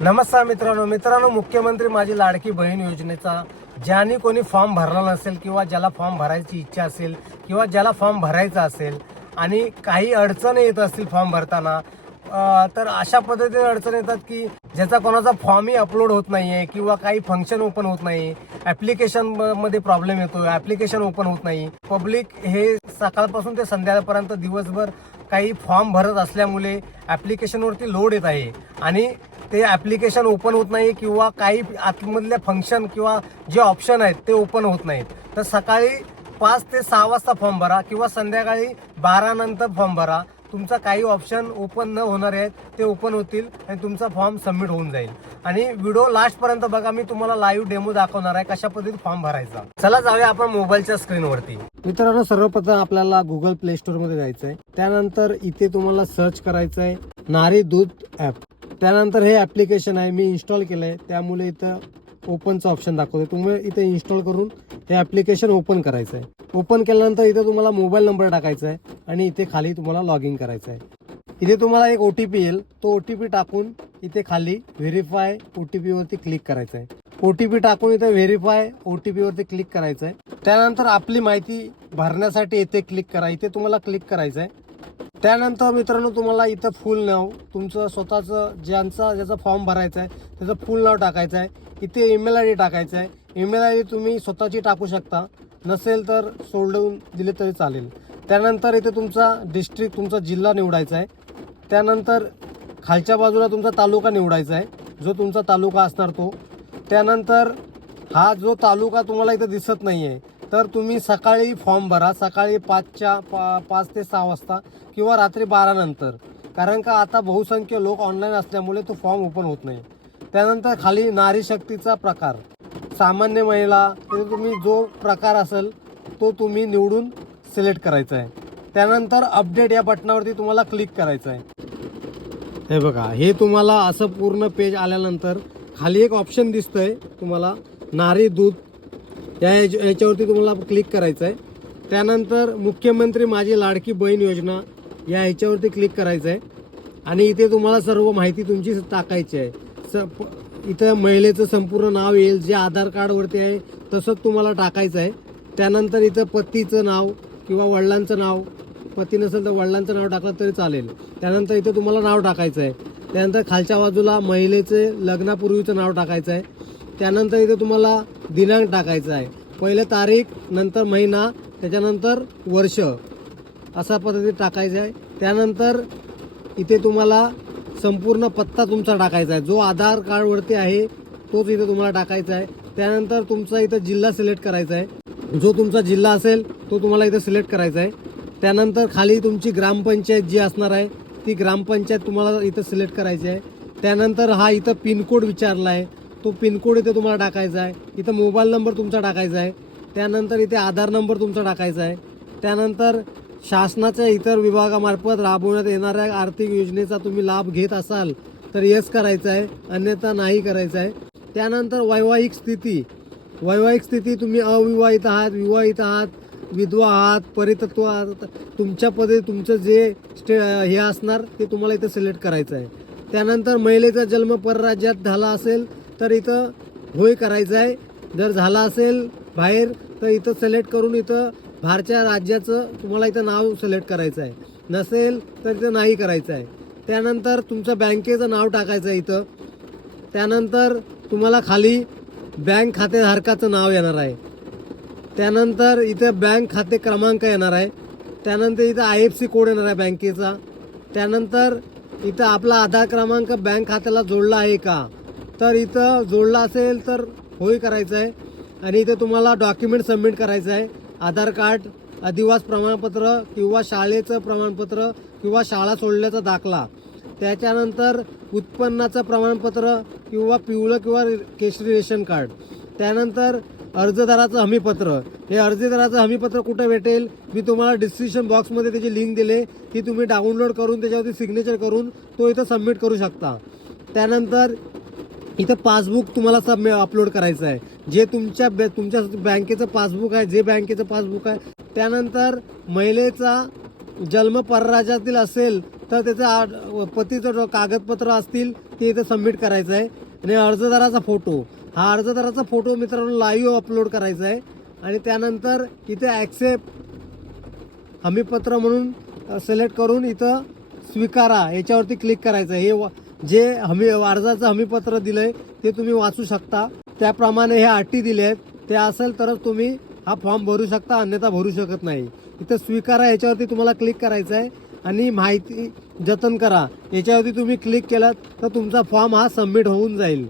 नमस्कार मित्रांनो. मित्रांनो मुख्यमंत्री माझी लाडकी बहीण योजनेचा ज्याने कोणी फॉर्म भरला नसेल किंवा ज्याला फॉर्म भरायची इच्छा असेल किंवा ज्याला फॉर्म भरायचा असेल आणि काही अडचणी येत असतील फॉर्म भरताना तर अशा पद्धतीने अडचण येतात की ज्याचा कोणाचा फॉर्मही अपलोड होत नाही आहे किंवा काही फंक्शन ओपन होत नाही ॲप्लिकेशनमध्ये प्रॉब्लेम येतो ॲप्लिकेशन ओपन होत नाही. पब्लिक हे सकाळपासून ते संध्याकाळपर्यंत दिवसभर काही फॉर्म भरत असल्यामुळे ॲप्लिकेशनवरती लोड येत आहे आणि ते ऍप्लिकेशन ओपन होत नाही किंवा काही आतमधले फंक्शन किंवा जे ऑप्शन आहेत ते ओपन होत नाहीत. तर सकाळी पाच ते सहा वाजता फॉर्म भरा किंवा संध्याकाळी बारा नंतर फॉर्म भरा. तुमचा काही ऑप्शन ओपन न होणारे आहेत ते ओपन होतील आणि तुमचा फॉर्म सबमिट होऊन जाईल. आणि व्हिडिओ लास्टपर्यंत बघा मी तुम्हाला लाईव्ह डेमो दाखवणार आहे कशा पद्धतीत फॉर्म भरायचा. चला जाऊया आपण मोबाईलच्या स्क्रीनवरती मित्रांनो सर्वप्रथम आपल्याला गुगल प्ले स्टोरमध्ये जायचं आहे त्यानंतर इथे तुम्हाला सर्च करायचं आहे नारी दूध ऍप त्यानंतर हे ॲप्लिकेशन आहे मी इन्स्टॉल केलं आहे त्यामुळे इथं ओपनचं ऑप्शन दाखवतो तुम्ही इथे इन्स्टॉल करून हे ऍप्लिकेशन ओपन करायचं आहे ओपन केल्यानंतर इथे तुम्हाला मोबाईल नंबर टाकायचा आहे आणि इथे खाली तुम्हाला लॉग इन करायचं आहे इथे तुम्हाला एक ओटीपी येईल. तो ओटीपी टाकून इथे खाली व्हेरीफाय ओटीपी वरती क्लिक करायचं आहे ओटीपी टाकून इथे व्हेरीफाय ओटीपी वरती क्लिक करायचं आहे त्यानंतर आपली माहिती भरण्यासाठी इथे क्लिक करा. इथे तुम्हाला क्लिक करायचं आहे त्यानंतर मित्रांनो तुम्हाला इथं फुल नाव तुमचं स्वतःचं ज्यांचा ज्याचा फॉर्म भरायचा आहे त्याचं फुल नाव टाकायचं आहे इथे ईमेल आय डी टाकायचं आहे ईमेल आय डी तुम्ही स्वतःची टाकू शकता. नसेल तर सोडवून दिले तरी चालेल. त्यानंतर इथे तुमचा डिस्ट्रिक्ट तुमचा जिल्हा निवडायचा आहे त्यानंतर खालच्या बाजूला तुमचा तालुका निवडायचा आहे जो तुमचा तालुका असणार तो. त्यानंतर हा जो तालुका तुम्हाला इथं दिसत नाही आहे तर तुम्ही सकाळी फॉर्म भरा. सकाळी पाचच्या पा पाच ते सहा वाजता किंवा रात्री बारा नंतर. कारण का आता बहुसंख्य लोक ऑनलाईन असल्यामुळे तो फॉर्म ओपन होत नाही. त्यानंतर खाली नारी शक्तीचा प्रकार. सामान्य महिला तिथे तुम्ही जो प्रकार असेल तो तुम्ही निवडून सिलेक्ट करायचा आहे. त्यानंतर अपडेट या बटनावरती तुम्हाला क्लिक करायचं आहे. हे बघा हे तुम्हाला असं पूर्ण पेज आल्यानंतर खाली एक ऑप्शन दिसतंय तुम्हाला नारी दूध या याच्यावरती तुम्हाला क्लिक करायचं आहे त्यानंतर मुख्यमंत्री माझी लाडकी बहीण योजना या ह्याच्यावरती क्लिक करायचं आहे आणि इथे तुम्हाला सर्व माहिती तुमची टाकायची आहे. स प- इथं महिलेचं संपूर्ण नाव येईल जे आधार कार्डवरती आहे तसंच तुम्हाला टाकायचं आहे त्यानंतर इथं पतीचं नाव किंवा वडिलांचं नाव पती नसेल तर वडिलांचं नाव टाकलं तरी चालेल. त्यानंतर इथं तुम्हाला नाव टाकायचं आहे त्यानंतर खालच्या बाजूला महिलेचे लग्नापूर्वीचं नाव टाकायचं आहे त्यानंतर इथं तुम्हाला दिनांक टाकायचा आहे. पहिले तारीख नंतर महिना त्याच्यानंतर वर्ष. असा पद्धतीत टाकायचं आहे. त्यानंतर इथे तुम्हाला संपूर्ण पत्ता तुमचा टाकायचा आहे. जो आधार कार्डवरती आहे तोच इथे तुम्हाला टाकायचा आहे. त्यानंतर तुमचा इथं जिल्हा सिलेक्ट करायचा आहे. जो तुमचा जिल्हा असेल तो तुम्हाला इथं सिलेक्ट करायचा आहे. त्यानंतर खाली तुमची ग्रामपंचायत जी असणार आहे ती ग्रामपंचायत तुम्हाला इथं सिलेक्ट करायची आहे. त्यानंतर हा इथं पिनकोड विचारला आहे. तो पिनकोड इथे तुम्हाला टाकायचा आहे. इथं मोबाईल नंबर तुमचा टाकायचा आहे. त्यानंतर इथे आधार नंबर तुमचा टाकायचा आहे. त्यानंतर शासनाच्या इतर विभागामार्फत राबवण्यात येणाऱ्या आर्थिक योजनेचा तुम्ही लाभ घेत असाल तर येस करायचं आहे. अन्यथा नाही करायचं आहे. त्यानंतर वैवाहिक स्थिती. वैवाहिक स्थिती तुम्ही अविवाहित आहात विवाहित आहात विधवा आहात परितत्व आहात. तुमच्या पदे तुमचं जे स्टे हे असणार ते तुम्हाला इथं सिलेक्ट करायचं आहे. त्यानंतर महिलेचा जन्म परराज्यात झाला असेल तर इथं होय करायचं आहे. जर झाला असेल बाहेर तर इथं सिलेक्ट करून इथं बाहेरच्या राज्याचं तुम्हाला इथं नाव सिलेक्ट करायचं आहे. नसेल तर इथं नाही करायचं आहे. त्यानंतर तुमचं बँकेचं नाव टाकायचं आहे इथं. त्यानंतर तुम्हाला खाली बँक खातेधारकाचं नाव येणार आहे. त्यानंतर इथं बँक खाते क्रमांक येणार आहे. त्यानंतर इथं आय एफ सी कोड येणार आहे बँकेचा. त्यानंतर इथं आपला आधार क्रमांक बँक खात्याला जोडला आहे का? तर इथं जोडला असेल तर होय करायचं आहे. आणि इथं तुम्हाला डॉक्युमेंट सबमिट करायचं आहे. आधार कार्ड अधिवास प्रमाणपत्र किंवा शाळेचं प्रमाणपत्र किंवा शाळा सोडल्याचा दाखला. त्याच्यानंतर उत्पन्नाचं प्रमाणपत्र किंवा पिवळं किंवा केशरी रेशन कार्ड. त्यानंतर अर्जदाराचं हमीपत्र. हे अर्जदाराचं हमीपत्र कुठं भेटेल? मी तुम्हाला डिस्क्रिप्शन बॉक्समध्ये त्याची लिंक दिले. ती तुम्ही डाउनलोड करून त्याच्यावरती सिग्नेचर करून तो इथं सबमिट करू शकता. त्यानंतर इथं पासबुक तुम्हाला सब अपलोड करायचं आहे. जे तुमच्या बॅ- तुमच्या बँकेचं पासबुक आहे जे बँकेचं पासबुक आहे त्यानंतर महिलेचा जन्म परराज्यातील असेल तर त्याचं पतीचं जो कागदपत्र असतील ते इथं सबमिट करायचं आहे. आणि अर्जदाराचा फोटो हा अर्जदाराचा फोटो मित्रांनो लाईव्ह अपलोड करायचा आहे. आणि त्यानंतर इथे ॲक्सेप्ट हमीपत्र म्हणून सिलेक्ट करून इथं स्वीकारा. याच्यावरती क्लिक करायचं आहे. हे वा- जे हमी अर्जाचं हमीपत्र दिलंय ते तुम्ही वाचू शकता. त्याप्रमाणे हे अटी दिल्या आहेत. ते असेल तरच तुम्ही हा फॉर्म भरू शकता अन्यथा भरू शकत नाही. इथं स्वीकारा याच्यावरती तुम्हाला क्लिक करायचं आहे आणि माहिती जतन करा. याच्यावरती तुम्ही क्लिक केलात तर तुमचा फॉर्म हा सबमिट होऊन जाईल.